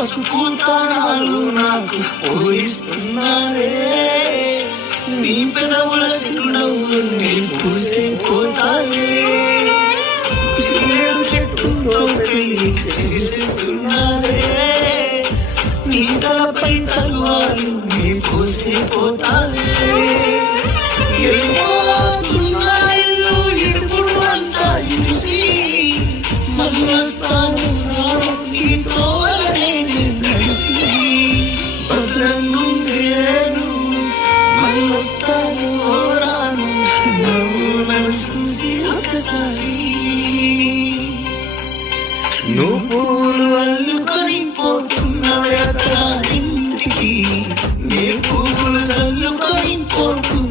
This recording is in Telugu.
పసుపు తాళాలు నాకు పోయిస్తున్నారే. నీ పెదవుల సిరునవ్వుల్ని పూసిపోతానే. చిన్నడు చెట్టుతో పెళ్లి చేసేస్తున్నారే. నీ తలపై తలువాలు నీ పోసిపోతానే. ఎల్లుతున్నాయిల్లు ఇడుపుడు అంతా ఇడిసి మళ్ళొస్తాను నీతో నడిసి. భద్రంగుండేను మళ్ళొస్తాను రాను నువ్వు నన్ను చూసి ఒకసారి. నువ్వు పూలు అల్లుకొని పోతున్నవే ఇంటికి. నీ పువ్వులు చల్లుకొని పోతు